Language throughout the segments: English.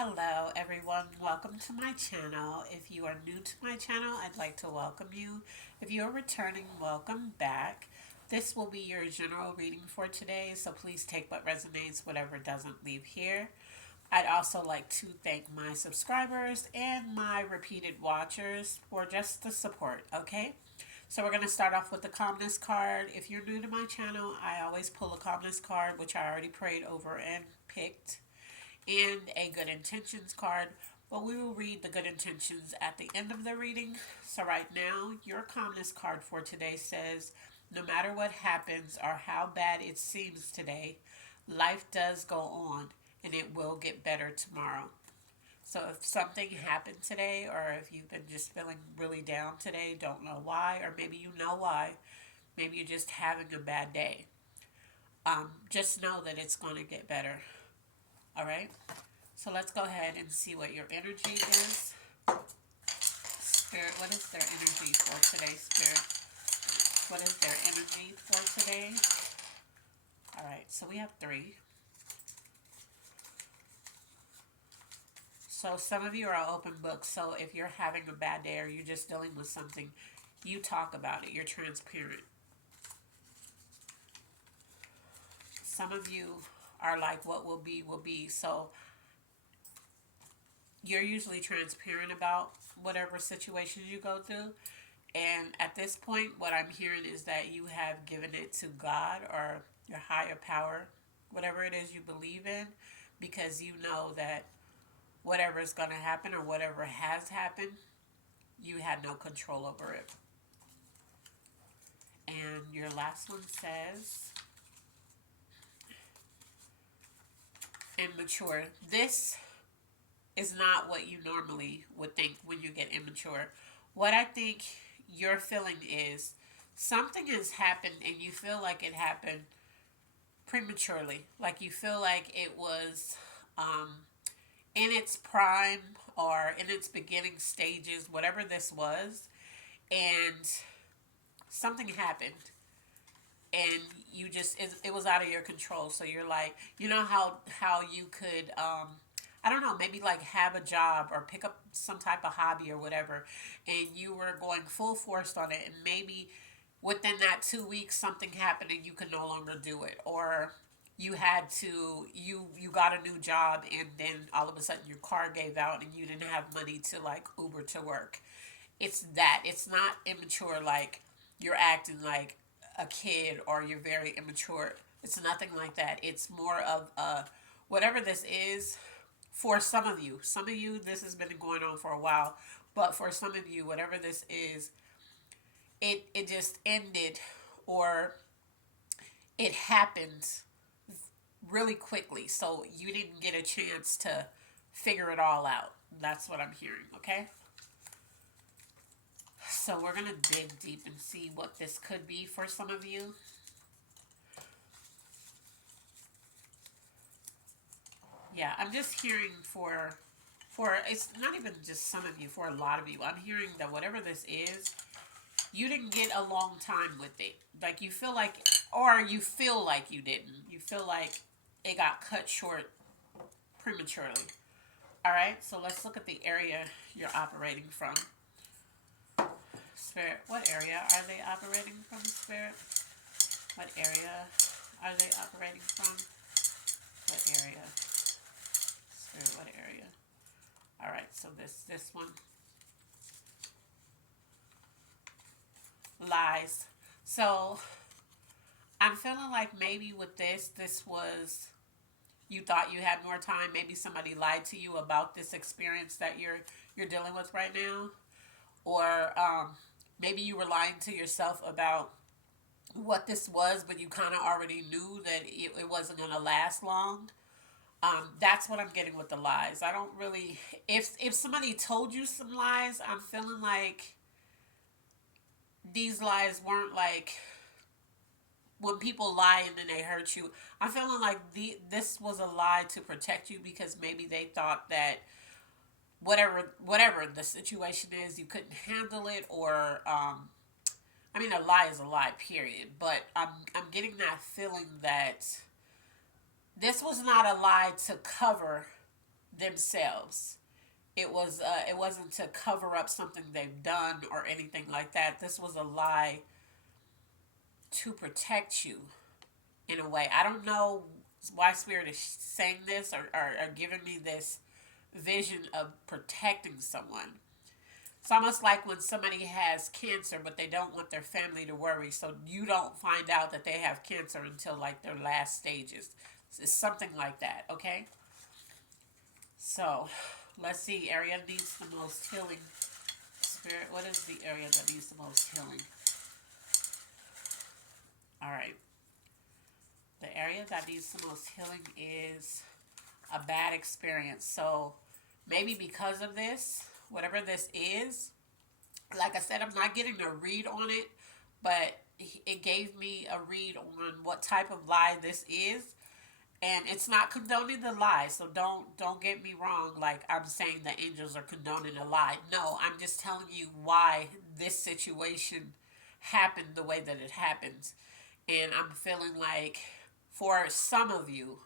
Hello, everyone. Welcome to my channel. If you are new to my channel, I'd like to welcome you. If you are returning, welcome back. This will be your general reading for today, so please take what resonates, whatever doesn't, leave here. I'd also like to thank my subscribers and my repeated watchers for just the support, okay? So we're going to start off with the calmness card. If you're new to my channel, I always pull a calmness card, which I already prayed over and picked, and a good intentions card, but we will read the good intentions at the end of the reading. So right now, your calmness card for today says, no matter what happens or how bad it seems today, life does go on and it will get better tomorrow. So if something happened today, or if you've been just feeling really down today, don't know why, or maybe you know why, maybe you're just having a bad day, just know that it's going to get better. All right? So let's go ahead and see what your energy is. Spirit, what is their energy for today, Spirit? What is their energy for today? All right, so we have three. So some of you are open books. So if you're having a bad day or you're just dealing with something, you talk about it. You're transparent. Some of you are like, what will be, will be. So you're usually transparent about whatever situations you go through. And at this point, what I'm hearing is that you have given it to God or your higher power, whatever it is you believe in, because you know that whatever is going to happen or whatever has happened, you had no control over it. And your last one says, immature. This is not what you normally would think when you get immature. What I think you're feeling is something has happened and you feel like it happened prematurely. Like you feel like it was um, in its prime or in its beginning stages, whatever this was, and something happened and you just it was out of your control. So you're like, you know how you could I don't know, maybe like have a job or pick up some type of hobby or whatever, and you were going full force on it, and maybe within that 2 weeks something happened and you could no longer do it, or you had to you got a new job and then all of a sudden your car gave out and you didn't have money to like Uber to work. It's that. It's not immature like you're acting like a kid or you're very immature. It's nothing like that. It's more of a whatever this is for some of you. Some of you this has been going on for a while, but for some of you whatever this is, it just ended, or it happened really quickly. So you didn't get a chance to figure it all out. That's what I'm hearing, okay? So we're going to dig deep and see what this could be for some of you. Yeah, I'm just hearing for it's not even just some of you, for a lot of you. I'm hearing that whatever this is, you didn't get a long time with it. Like you feel like, or you feel like you didn't. You feel like it got cut short prematurely. All right, so let's look at the area you're operating from. Spirit, what area are they operating from, Spirit? What area are they operating from? What area? Spirit, what area? All right, so this one, lies. So I'm feeling like maybe with this was, you thought you had more time. Maybe somebody lied to you about this experience that you're dealing with right now, or maybe you were lying to yourself about what this was, but you kind of already knew that it wasn't gonna last long. That's what I'm getting with the lies. I don't really. If somebody told you some lies, I'm feeling like these lies weren't like when people lie and then they hurt you. I'm feeling like this was a lie to protect you, because maybe they thought that whatever the situation is, you couldn't handle it, or I mean, a lie is a lie, period. But I'm getting that feeling that this was not a lie to cover themselves. It wasn't to cover up something they've done or anything like that. This was a lie to protect you in a way. I don't know why Spirit is saying this, or giving me this vision of protecting someone. It's almost like when somebody has cancer, but they don't want their family to worry, so you don't find out that they have cancer until like their last stages. It's something like that, okay? So, let's see. Area needs the most healing. Spirit, what is the area that needs the most healing? All right. The area that needs the most healing is a bad experience. So, maybe because of this, whatever this is, like I said, I'm not getting a read on it, but it gave me a read on what type of lie this is. And it's not condoning the lie, so don't get me wrong. Like I'm saying, the angels are condoning a lie. No, I'm just telling you why this situation happened the way that it happens. And I'm feeling like for some of you,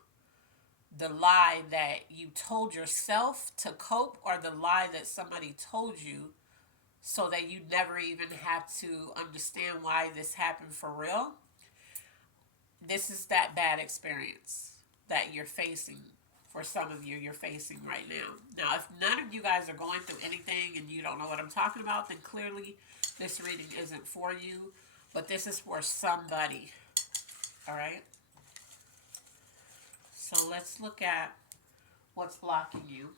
the lie that you told yourself to cope, or the lie that somebody told you so that you never even have to understand why this happened for real. This is that bad experience that you're facing. For some of you, you're facing right now. Now, if none of you guys are going through anything and you don't know what I'm talking about, then clearly this reading isn't for you. But this is for somebody. All right? So let's look at what's blocking you.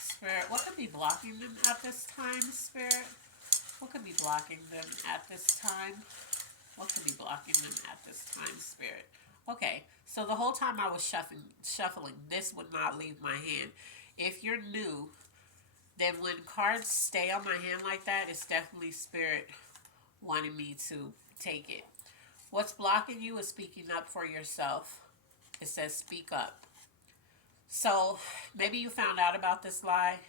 Spirit, what could be blocking them at this time, Spirit? What could be blocking them at this time? What could be blocking them at this time, Spirit? Okay, so the whole time I was shuffling, this would not leave my hand. If you're new, then when cards stay on my hand like that, it's definitely Spirit wanting me to take it. What's blocking you is speaking up for yourself. It says speak up. So maybe you found out about this lie,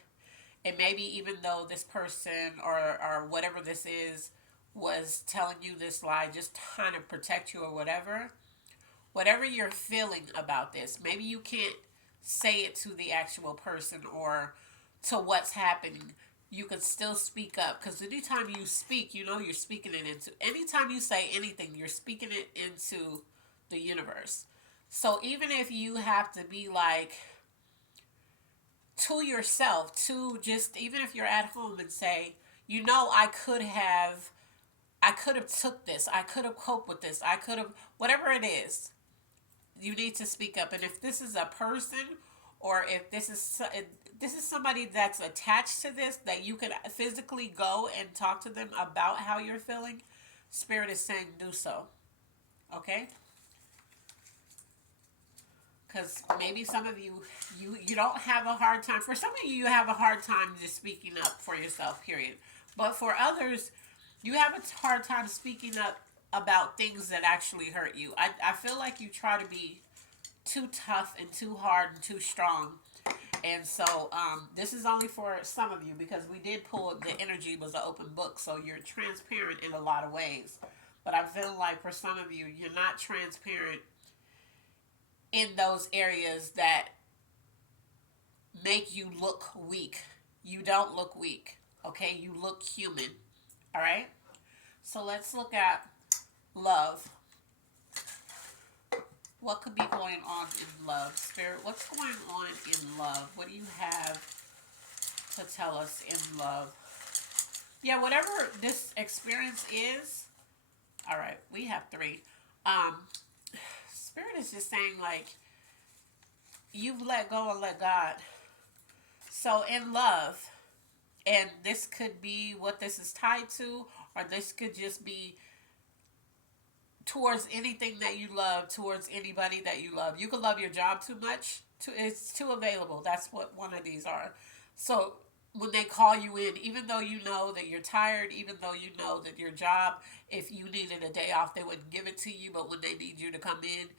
and maybe even though this person or whatever this is was telling you this lie just trying to protect you or whatever you're feeling about this, maybe you can't say it to the actual person or to what's happening. You can still speak up, because anytime you speak, you know you're speaking it into, anytime you say anything, you're speaking it into the universe. So even if you have to be like to yourself, to just, even if you're at home and say, you know, I could have took this, I could have coped with this, I could have, whatever it is, you need to speak up. And if this is a person, or if this is somebody that's attached to this, that you could physically go and talk to them about how you're feeling, Spirit is saying do so. Okay? Because maybe some of you don't have a hard time. For some of you, you have a hard time just speaking up for yourself, period. But for others, you have a hard time speaking up about things that actually hurt you. I feel like you try to be too tough and too hard and too strong. And so this is only for some of you, because we did pull, the energy was an open book, so you're transparent in a lot of ways. But I feel like for some of you, you're not transparent in those areas that make you look weak. You don't look weak, okay? You look human, all right? So let's look at love. What could be going on in love? Spirit, what's going on in love? What do you have to tell us in love? Yeah, whatever this experience is, all right, we have three. Um, Spirit is just saying, like, you've let go and let God. So in love, and this could be what this is tied to, or this could just be towards anything that you love, towards anybody that you love. You can love your job too much. It's too available. That's what one of these are. So when they call you in, even though you know that you're tired, even though you know that your job, if you needed a day off, they wouldn't give it to you. But when they need you to come in,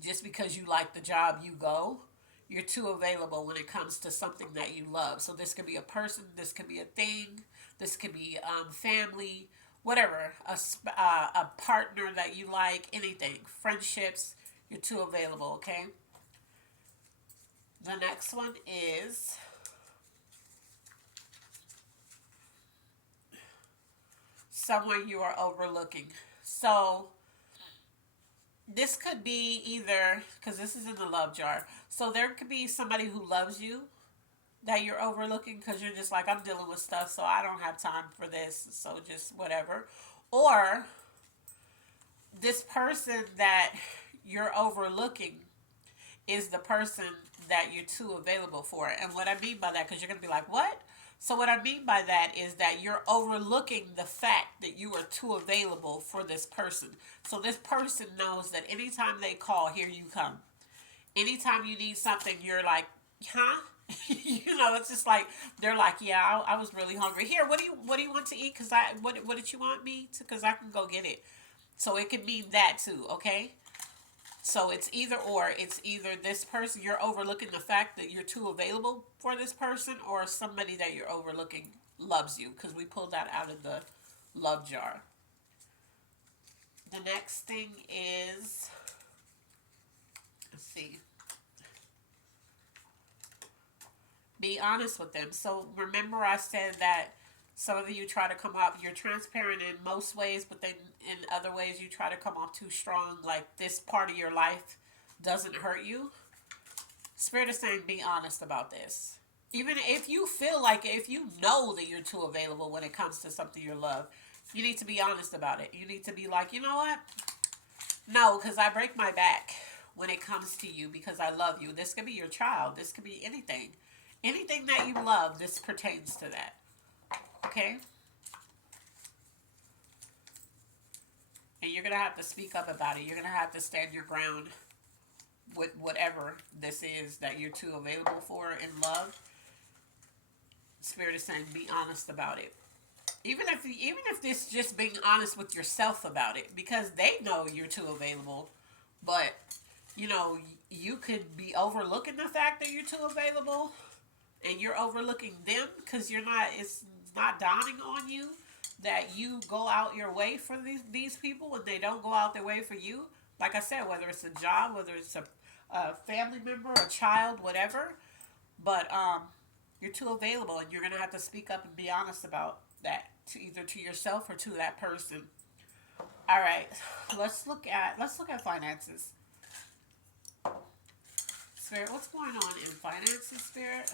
just because you like the job, you go. You're too available when it comes to something that you love. So this could be a person, this could be a thing, this could be family, whatever, a partner that you like, anything, friendships. You're too available, okay? The next one is someone you are overlooking. So this could be either, because this is in the love jar. So there could be somebody who loves you that you're overlooking because you're just like, I'm dealing with stuff, so I don't have time for this, so just whatever. Or this person that you're overlooking is the person that you're too available for. And what I mean by that, because you're going to be like, what? So, what I mean by that is that you're overlooking the fact that you are too available for this person. So, this person knows that anytime they call, here you come. Anytime you need something, you're like, huh? It's just like they're like, yeah, I was really hungry. Here, what do you want to eat? Cause what did you want me to? Cause I can go get it. So it could mean that too, okay? So it's either or. It's either this person, you're overlooking the fact that you're too available for this person, or somebody that you're overlooking loves you, because we pulled that out of the love jar. The next thing is, let's see, be honest with them. So remember, I said that some of you try to come off, you're transparent in most ways, but then in other ways you try to come off too strong, like this part of your life doesn't hurt you. Spirit is saying be honest about this. Even if you feel like, if you know that you're too available when it comes to something you love, you need to be honest about it. You need to be like, you know what? No, because I break my back when it comes to you because I love you. This could be your child. This could be anything. Anything that you love, this pertains to that. Okay? And you're going to have to speak up about it. You're going to have to stand your ground with whatever this is that you're too available for in love. Spirit is saying be honest about it. Even if this just being honest with yourself about it, because they know you're too available, but you know you could be overlooking the fact that you're too available, and you're overlooking them because you're not. It's not dawning on you that you go out your way for these people, and they don't go out their way for you. Like I said, whether it's a job, whether it's a family member, a child, whatever, but you're too available, and you're gonna have to speak up and be honest about that, to either to yourself or to that person. All right, let's look at finances. Spirit, what's going on in finances, Spirit?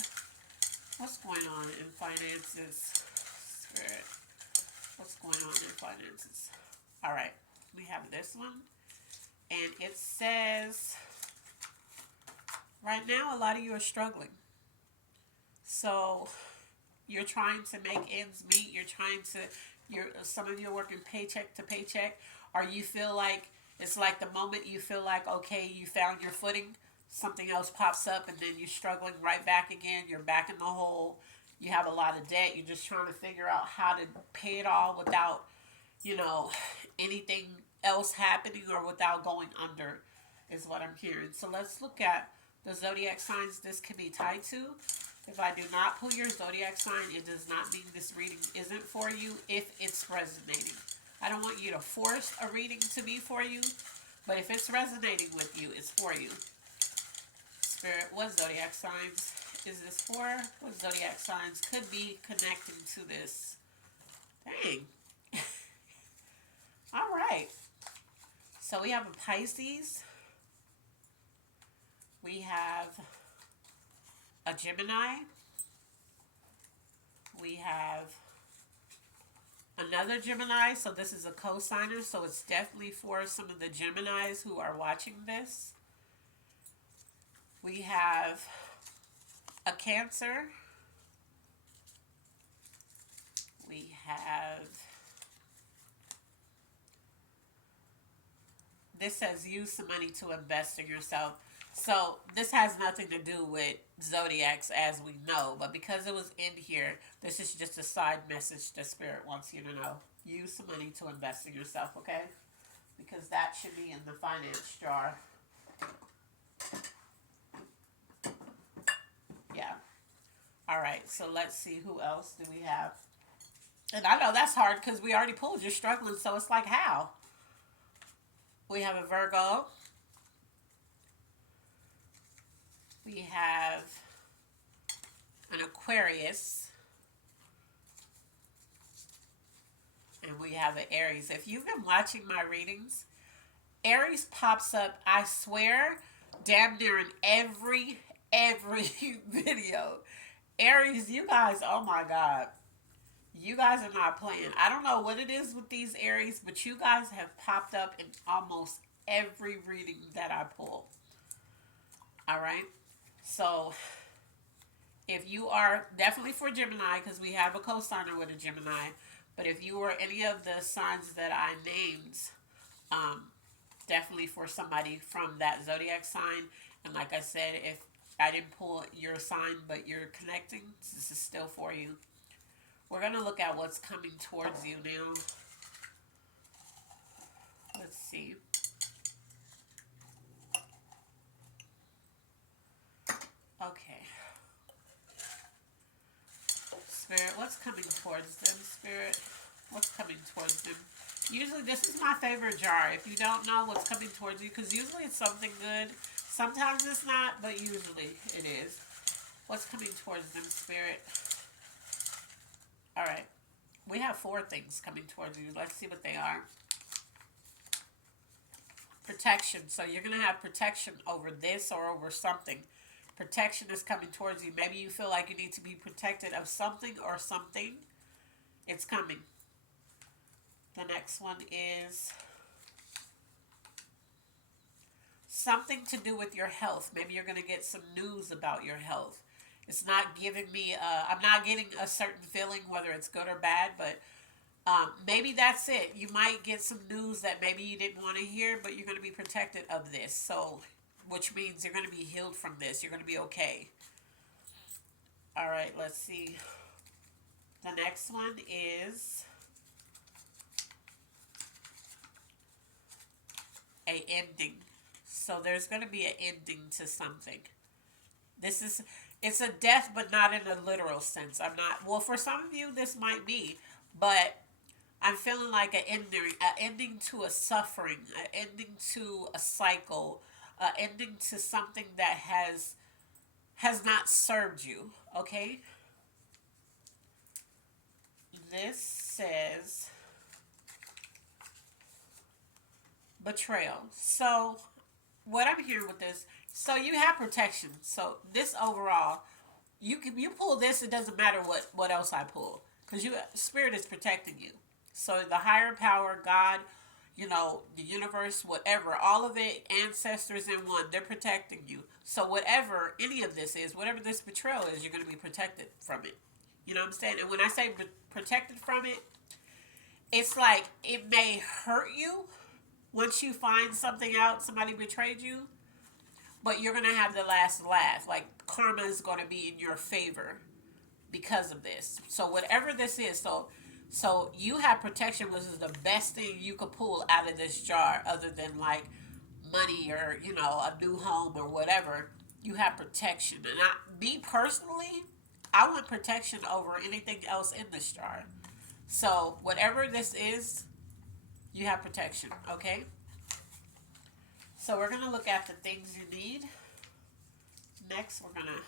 What's going on in finances, Spirit? What's going on in finances? All right, we have this one, and it says right now a lot of you are struggling. So you're trying to make ends meet. You're some of you are working paycheck to paycheck, or you feel like it's like the moment you feel like, okay, you found your footing, something else pops up, and then you're struggling right back again. You're back in the hole. You have a lot of debt. You're just trying to figure out how to pay it all without, you know, anything else happening, or without going under, is what I'm hearing. So let's look at the zodiac signs this can be tied to. If I do not pull your zodiac sign, it does not mean this reading isn't for you if it's resonating. I don't want you to force a reading to be for you, but if it's resonating with you, it's for you. Spirit, what zodiac signs is this for? What zodiac signs could be connecting to this? Dang. All right. So we have a Pisces. We have a Gemini. We have another Gemini. So this is a co-signer. So it's definitely for some of the Geminis who are watching this. We have a Cancer. We have, this says use some money to invest in yourself. So this has nothing to do with zodiacs as we know, but because it was in here, this is just a side message that Spirit wants you to know. Use some money to invest in yourself, okay? Because that should be in the finance jar. Yeah. All right, so let's see, who else do we have? And I know that's hard because we already pulled, you're struggling, so it's like, how? We have a Virgo. We have an Aquarius, and we have an Aries. If you've been watching my readings, Aries pops up, I swear, damn near in every video. Aries, you guys, oh my god. You guys are not playing. I don't know what it is with these Aries, but you guys have popped up in almost every reading that I pull. All right. So if you are definitely for Gemini, because we have a co-signer with a Gemini, but if you were any of the signs that I named, um, definitely for somebody from that zodiac sign. And like I said, if I didn't pull your sign, but you're connecting, this is still for you. We're going to look at what's coming towards you now. Let's see. Okay. Spirit, what's coming towards them? Spirit, what's coming towards them? Usually this is my favorite jar. If you don't know what's coming towards you, because usually it's something good. Sometimes it's not, but usually it is. What's coming towards them, Spirit? All right. We have 4 things coming towards you. Let's see what they are. Protection. So you're going to have protection over this or over something. Protection is coming towards you. Maybe you feel like you need to be protected of something or something. It's coming. The next one is something to do with your health. Maybe you're going to get some news about your health. It's not giving me, I'm not getting a certain feeling, whether it's good or bad, but maybe that's it. You might get some news that maybe you didn't want to hear, but you're going to be protected of this. So, which means you're going to be healed from this. You're going to be okay. All right, let's see. The next one is a ending. So there's going to be an ending to something. This is, it's a death, but not in a literal sense. I'm not, well, for some of you, this might be, but I'm feeling like an ending to a suffering, an ending to a cycle, an ending to something that has not served you. Okay. This says betrayal. So what I'm hearing with this, so you have protection. So this overall, you pull this, it doesn't matter what else I pull, because you spirit is protecting you. So the higher power, God, the universe, whatever, all of it, ancestors in one, they're protecting you. So whatever any of this is, whatever this betrayal is, you're going to be protected from it. You know what I'm saying? And when I say protected from it, it's like it may hurt you once you find something out, somebody betrayed you, but you're going to have the last laugh. Like karma is going to be in your favor because of this. So whatever this is, so you have protection, which is the best thing you could pull out of this jar, other than like money or a new home or whatever. You have protection, and me personally, I want protection over anything else in this jar. So whatever this is, you have protection. Okay. So we're gonna look at the things you need. Next, we're gonna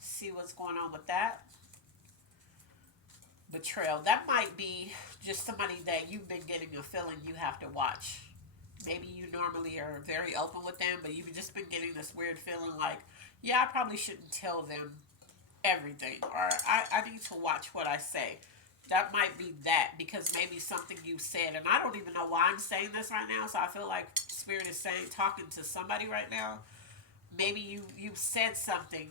see what's going on with that. Betrayal. That might be just somebody that you've been getting a feeling you have to watch. Maybe you normally are very open with them, but you've just been getting this weird feeling like, yeah, I probably shouldn't tell them everything, or I need to watch what I say. That might be that, because maybe something you said, and I don't even know why I'm saying this right now, so I feel like Spirit is saying, talking to somebody right now. Maybe you've said something,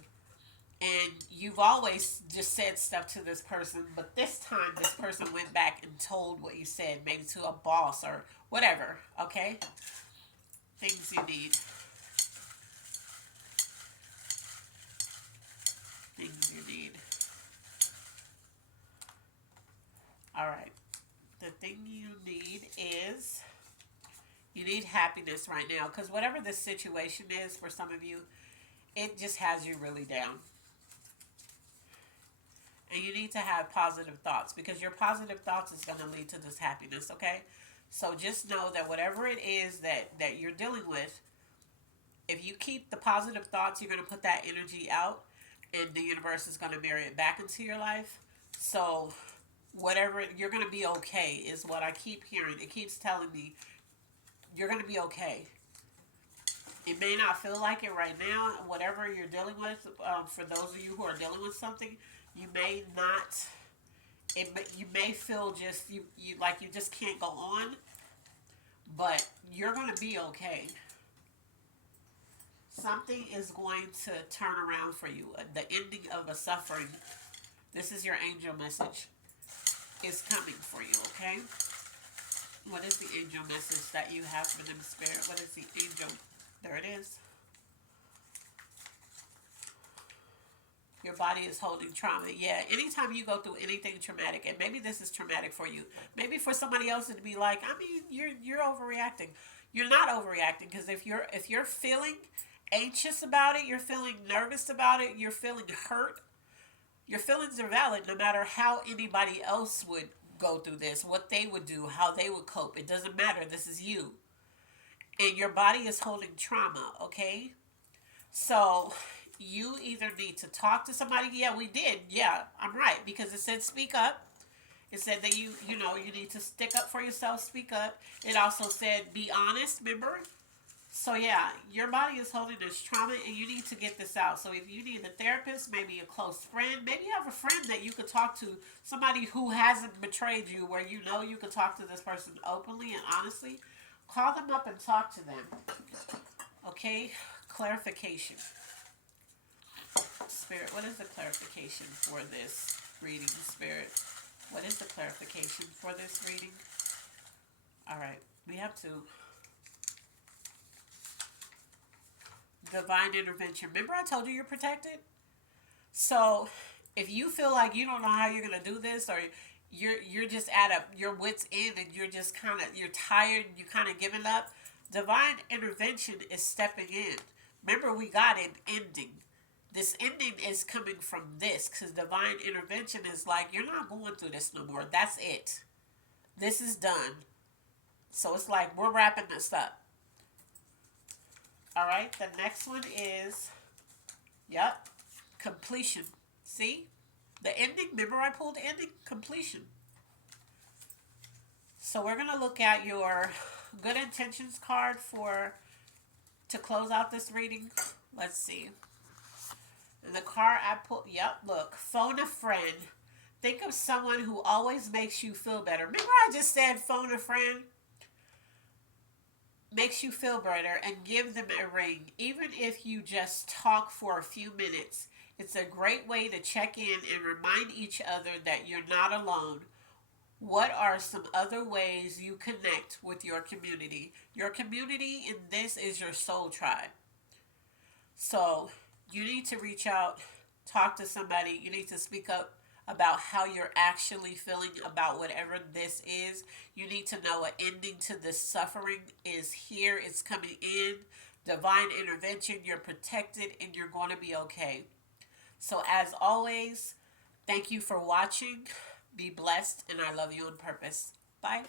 and you've always just said stuff to this person, but this time this person went back and told what you said, maybe to a boss or whatever. Okay, things you need. Things you need. All right. The thing you need is, you need happiness right now, because whatever the situation is for some of you, it just has you really down. And you need to have positive thoughts, because your positive thoughts is going to lead to this happiness. Okay. So just know that whatever it is that you're dealing with, If you keep the positive thoughts, you're going to put that energy out, and the universe is going to mirror it back into your life. So, whatever, you're going to be okay, is what I keep hearing. It keeps telling me you're going to be okay. It may not feel like it right now, whatever you're dealing with. For those of you who are dealing with something, you may not. You may feel just you like you just can't go on, but you're going to be okay. Something is going to turn around for you. The ending of a suffering. This is your angel message. Is coming for you. Okay. What is the angel message that you have for them, Spirit? What is the angel? There it is. Your body is holding trauma. Yeah, anytime you go through anything traumatic, and maybe this is traumatic for you. Maybe for somebody else it'd be like, I mean, you're overreacting. You're not overreacting, because if you're feeling anxious about it, you're feeling nervous about it, you're feeling hurt, your feelings are valid no matter how anybody else would go through this, what they would do, how they would cope. It doesn't matter. This is you. And your body is holding trauma, okay? So you either need to talk to somebody. Yeah, we did. Yeah, I'm right. Because it said speak up. It said that you need to stick up for yourself, speak up. It also said be honest, remember? So yeah, your body is holding this trauma and you need to get this out. So if you need a therapist, maybe a close friend, maybe you have a friend that you could talk to, somebody who hasn't betrayed you, where you know you can talk to this person openly and honestly, call them up and talk to them. Okay? Clarification. Spirit, what is the clarification for this reading, Spirit? What is the clarification for this reading? All right, we have to. Divine intervention. Remember I told you you're protected? So if you feel like you don't know how you're going to do this, or you're just at your wits end and you're just you're tired and you kind of giving up, divine intervention is stepping in. Remember, we got an ending. This ending is coming from this, because divine intervention is like, you're not going through this no more. That's it. This is done. So it's like we're wrapping this up. All right, the next one is, yep, completion. See? The ending, remember I pulled ending? Completion. So we're going to look at your good intentions card to close out this reading. Let's see. And the card I pulled, yep, look, phone a friend. Think of someone who always makes you feel better. Remember I just said phone a friend? Makes you feel better, and give them a ring. Even if you just talk for a few minutes, it's a great way to check in and remind each other that you're not alone. What are some other ways you connect with your community? Your community in this is your soul tribe. So you need to reach out, talk to somebody. You need to speak up about how you're actually feeling about whatever this is. You need to know an ending to this suffering is here. It's coming in. Divine intervention. You're protected and you're going to be okay. So as always, thank you for watching. Be blessed, and I love you on purpose. Bye.